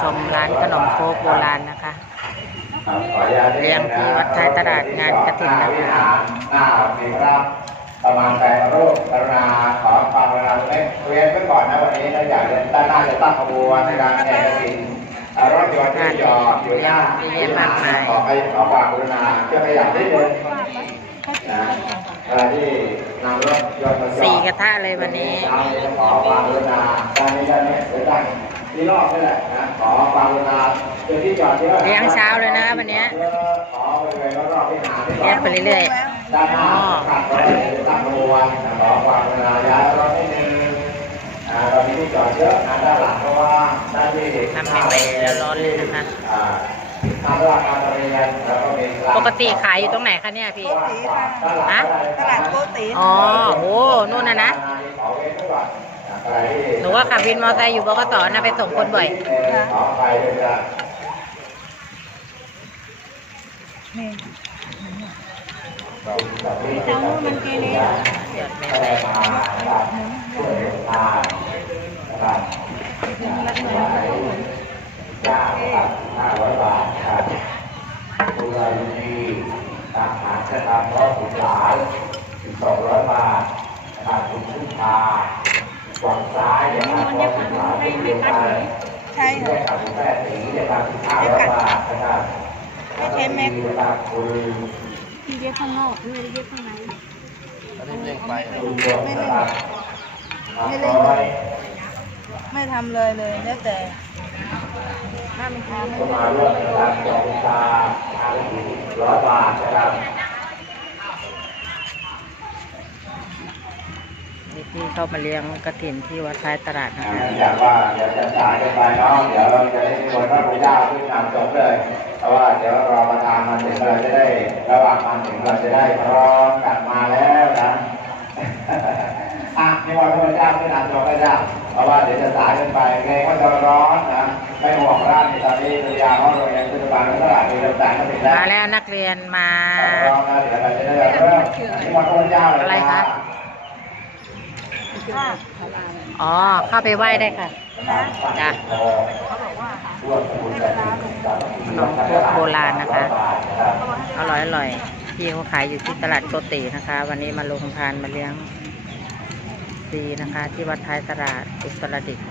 ชมร้านขนมโคกโบราณนะคะเรียงที่วัดไทยตลาดงานกฐินนะคะหน้ามีครับประมาณแปดรูปกรุณาขอความกรุณาเล็กเวียนไว้ก่อนนะวันนี้นะอยากจะด้านหน้าจะตั้งขบวนในการแห่กฐินเอ่อรถยนต์ที่จอดอยู่หน้าวิหาขอให้ขอความกรุณาเพื่อขยับนิดนึงนะอะไรที่นำรถยน สี่กระทะเลยวันนี้ขอความกรุณาด้านนี้ด้านนี้หรือด้านที่รอบนี่แหละนะขอความกรุณาเพื่อที่จอดเยอะเลี้ยงเช้าเลยนะคะวันเนี้ยขอไปเลยรอบๆวิหารที่จอดเลี้ยงไปเรื่อยด้านหน้าตัดไว้ตั้งขบวนขอความเวลาย้ายรถนิดนึงอ่าตอนนี้ที่จอดเยอะนะด้านหลังเพราะว่าด้านที่ๆทำใหม่ๆร้อนๆเลยนะคะ อ่าทำราคาเรียนแล้วก็มีร้านปกติขายอยู่ตรงไหนคะเนี่ยพี่ฮะตลาดโกติอ๋อโหนู่นนะนะหนูว่าขับวินมอเตอร์ไซค์อยู่บกสนะไปส่งคนบ่อยขอไปเลยจ้ะนี่เจ้ามันเกเรเหรอ หยอดแม่ ได้ ไป มานะครับช่วยเหลือทานนะครับจ้างครับห้าร้อยบาทครับดูแลดีๆตามหา จะทำรอบสุดหลายถึงสองร้อยบาทนะครับคุณผู้ชาฝั่งซ้ายนะครับรอบสุดหลายที่เดียวกันใช่แม่ค่ะขับแม่สีนะครับห้าร้อยบาทนะครับไม่ใช่แม็กนะครับคุณพี่เรียกข้างนอกไม่ได้เรียกข้างในคุณดวงไม่นะเล่นครับไม่ห้าเล่นร้อยไม่ทำเลยเลยแล้วแต่ถ้ามันค้าไม่ก็ได้มาร่วมนะครับดอกตาทางร้อยบาทนะครับ นี่พี่เข้ามาเลี้ยงกระถินที่วัดท้ายตลาดนะคะอยากว่าเดี๋ยวจะจ่ายกันไปเนาะเดี๋ยวเราจะได้ชวนพระพุทธเจ้าขึ้นนำจบเลยเพราะว่าเดี๋ยวรอประธานมาถึงเราจะได้ระหว่างมาถึงเราจะได้พร้อมกันมาแล้วนะอะนี่ว่าพระพุทธเจ้าขึ้นนำจบก็ได้เพราะว่าเดี๋ยวจะสายกันไปไงก็จะร้อนนะไม่ห่วงร้านในตอนนี้ภรรยาเขาโรงเรียนพุทธบาลตลาดมีลำดับก็ถึงแล้วมาแล้วนักเรียนมาร้อนนะเดี๋ยวเราจะได้เริ่มนี่ว่าพระพุทธเจ้าเลยอะไรคะ ค่ะอ๋อ เข้าไปไหว้ได้ค่ะ จ้ะขาขนมครกโบราณนะคะ อร่อยอร่อยพี่เขาขายอยู่ที่ตลาดโกตินะคะ วันนี้มาลงทานมาเลี้ยงฟรีนะคะ ที่วัดท้ายตลาดอุตรดิตถ์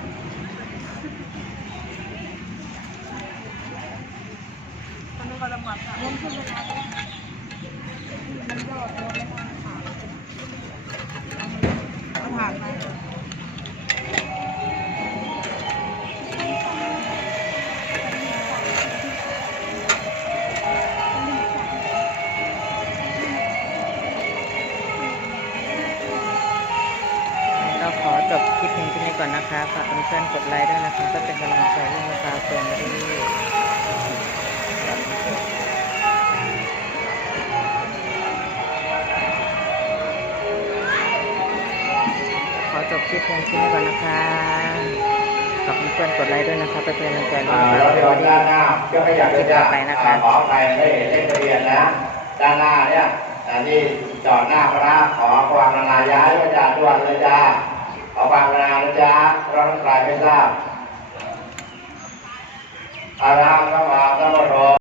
คนนึงก็ลำบากค่ะเงินขึ้นเวลาก็ได้มันยอดรวมไม่ทันค่ะเอา ผ่านมาก็ขอจบคลิปเพียงเท่านี้ก่อนนะคะ ฝากเพื่อนๆกดไลค์ด้วยนะคะก็เป็นกำลังใจให้นะคะเพื่อนไม่ได้ขอ คลิปเพียงเท่านี้ก่อนนะคะฝากเพื่อนๆกดไลค์ด้วยนะคะเป็นกำลังใจด้วยอ่านะคะเราเพื่เดี๋อยนวไม่ได้ด้านหน้าก็ขยับเลยจ้ะไปนะคะขอไปไม่เห็นเลขทะเบียนนะ ด้านหน้าเนี่ยอันนี้จอดหน้าพระขอความกรุณาย้ายด้วยจ้าด่วนเลยจ้าขอความกรุณานะจ้าเราทั้งหลายไม่ทราบอาราธนาสัมพุทโธ